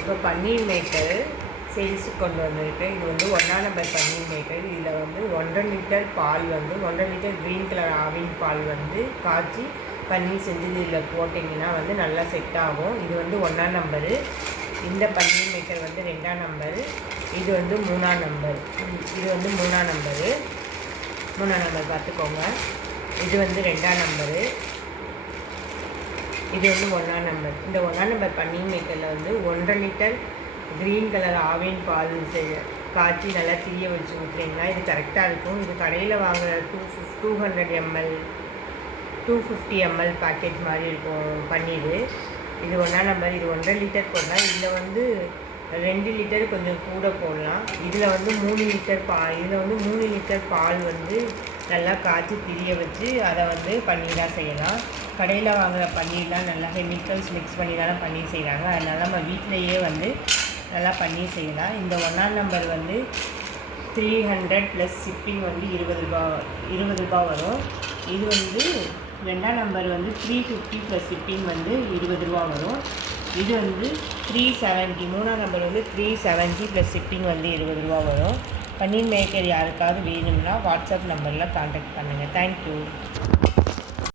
இப்போ பன்னீர் மேக்கர் சேல்ஸுக்கு கொண்டு வந்திருக்கேன். இது வந்து 1ஆம் நம்பர் பன்னீர் மேக்கர். இதில் வந்து 1.5 லிட்டர் பால் வந்து 1.5 லிட்டர் க்ரீன் கலர் ஆவின் பால் வந்து காய்ச்சி பன்னீர் செஞ்சு இதில் போட்டிங்கன்னா வந்து நல்லா செட் ஆகும். இது வந்து 1ஆம் நம்பரு. இந்த பன்னீர் மேக்கர் வந்து 2ஆம் நம்பரு. இது வந்து 3ஆம் நம்பர். இது வந்து 3ஆம் நம்பரு. 3ஆம் நம்பர் பார்த்துக்கோங்க. இது வந்து 2ஆம் நம்பரு. இது வந்து 1ஆம் நம்பர். இந்த 1ஆம் நம்பர் பன்னீர் மேக்கரில் வந்து 1.5 லிட்டர் க்ரீன் கலர் ஆவின் பால் காய்ச்சி நல்லா தீய வச்சு ஊற்றுறீங்கன்னா இது கரெக்டாக இருக்கும். இது கடையில் வாங்குகிற 200 ml 250 ml பேக்கெட் மாதிரி இருக்கும் பன்னீர். இது 1ஆம் நம்பர். இது 1.5 லிட்டர் போடலாம். இதில் வந்து 2 லிட்டர் கொஞ்சம் கூட போடலாம். இதில் வந்து 3 லிட்டர் இதில் வந்து 3 லிட்டர் பால் வந்து நல்லா காய்ச்சி திரிய வச்சு அதை வந்து பன்னீராக செய்யலாம். கடையில் வாங்குகிற பன்னீர்லாம் நல்லா கெமிக்கல்ஸ் மிக்ஸ் பண்ணி தானே பன்னீர் செய்கிறாங்க. அதனால் நம்ம வீட்டிலையே வந்து நல்லா பன்னீர் செய்யலாம். இந்த 1ஆம் நம்பர் வந்து 300 ப்ளஸ் ஷிப்பிங் வந்து 20 ரூபா வரும். இது வந்து 2ஆம் நம்பர் வந்து 350 ப்ளஸ் ஷிப்பிங் வந்து 20 ரூபா வரும். இது வந்து 370. 3ஆம் நம்பர் வந்து 370 ப்ளஸ் ஷிப்பிங் வந்து 20 ரூபா வரும். பன்னீர் மேக்கர் யாருக்காவது வேணும்னா வாட்ஸ்அப் நம்பரில் கான்டாக்ட் பண்ணுங்கள். தேங்க்யூ.